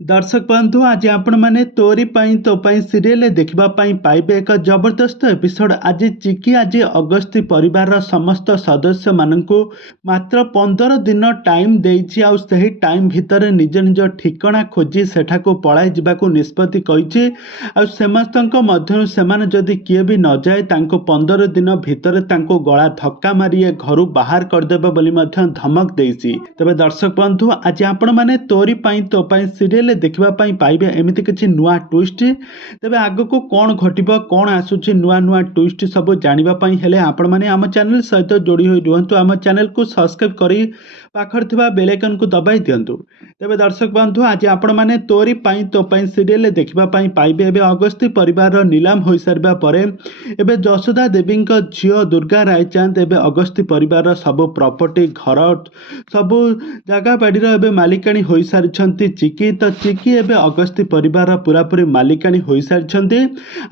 दर्शक बंधु आज आपण मैंने तोरी पाई तो पाई सीरियल देखा पाइबे एक जबरदस्त एपिसोड। आज चिकी आज अगस्ती परिवार समस्त सदस्य मानू मात्र 15 दिन टाइम देइछि आउ सही टाइम भितर निज निज ठिकना खोजी सेठाको पळाई जिबाको निष्पत्ति कहिछि। आउ समस्तଙ୍କ ମଧ୍ୟରୁ ସେମାନେ ଯଦି किए भी न जाए तांको 15 दिन भितर तांको गला धक्का मारी ए घरु बाहर करदेबे बोली मध्य धमक देइछि। तबे दर्शक बंधु आज आपण मैंने तोरी पाई तो पाई सीरियल देखा पाइबे एमती किसी नुआ ट्विस्ट। तेज आग को कौन घटब कौन आसूची नुआ नुआ ट्विस्ट सब जानापी हेले आपण मैंने आम चैनल सहित जोड़ी हुई रुहतु। आम चैनल को सब्सक्राइब करी पाखर थिबा बेल आइकन को दबाई दिंतु। तेज दर्शक बंधु आज आपण मैंने तोरी पाई तो पाई सीरियल देखा पाइबे एबे अगस्ती परिवार नीलाम हो सारा पर एबे जशोदा देवी झील दुर्गा रायचांद एबे अगस्ती परिवार सब प्रॉपर्टी घर सब जगह बाड़ी एबे मालिकाणी हो सारी चिकी। तो चिकी एबे अगस्ती परिवार पूरापूरी मालिकाणी हो सारी।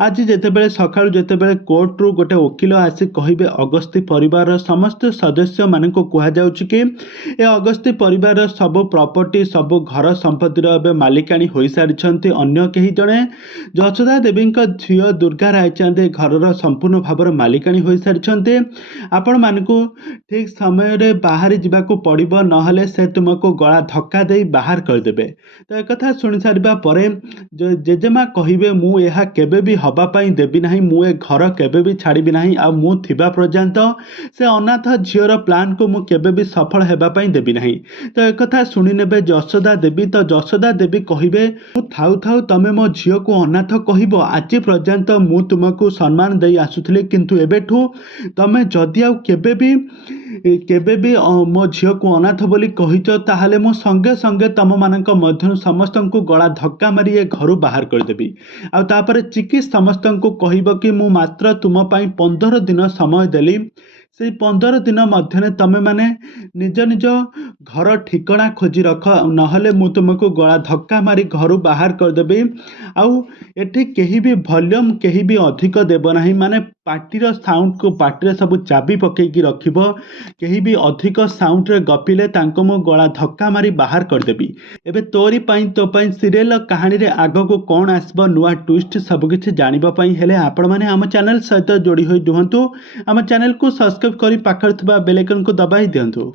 आज जितेबाला सका जितेबाला कोर्ट रु गोटे वकिल आसी कहे अगस्ती परिवार समस्त सदस्य मान कहु कि ए अगस्ती परिवार सब प्रॉपर्टी सब घर संपत्तिर एबे मालिकाणी हो सारी। अन्य कहीं जड़े जशोदा देवी झील दुर्गा रायचांद घर संपूर्ण भाव मालिकाणी हो सारी। आपण मानकु ठीक समय बाहरी जावाक पड़ो ना से तुमको गला धक्का दे बाहर करदेबे। तो एक कथा शुणी सारा पर जेजेमा कहे मुझे केबे भी हवापाई देवी ना मुझे घर केबे भी छाड़बी ना आ मु थिबा पर्यंत से अनाथ झीर प्लान को मु केबे भी सफल हेबापाई देवी ना। तो एक कथा शुणी नेबे जशोदा देवी। तो जशोदा देवी कहे थाउ थाउ तमे मो झील को अनाथ कहब आज पर्यंत मु तुमको सम्मान दे आसुथली किंतु एबेठू तमे जदि आउ केबे भी मो झील को अनाथ बोली कहिच ताहाले मु संगे संगे तम मानक मध्य समस्त को गला धक्का मारी ए घर बाहर करदेवी। आ तापर चिकी समस्त को कहब कि मु मात्र तुम पाई 15 दिन समय देली से 15 दिन मध्य तमे माने निज निज घर ठिकना खोजी रख नहले मु तुमको गला धक्का मारी घर बाहर करदेवी। आउ एठी केही भी वॉल्यूम केही भी अधिक देव नाही माने पार्टीर साउंड को पार्टी सब चाबी पकईकी रखिब केही भी अधिक साउंड रे गपिले तांको मु गला धक्का मारी बाहर करदेवी। एबे तोरी पाई तो पाई सीरियल कहानी रे आग को कौन आसब नुआ ट्विस्ट सबकिछि जानिबा पई हेले आपण माने आम चैनल सहित जोड़ी होई रुहंतु। आम चैनल को सब्सक्राइब करी पाखर थिबा बेल आइकन को दबाई दियंतु।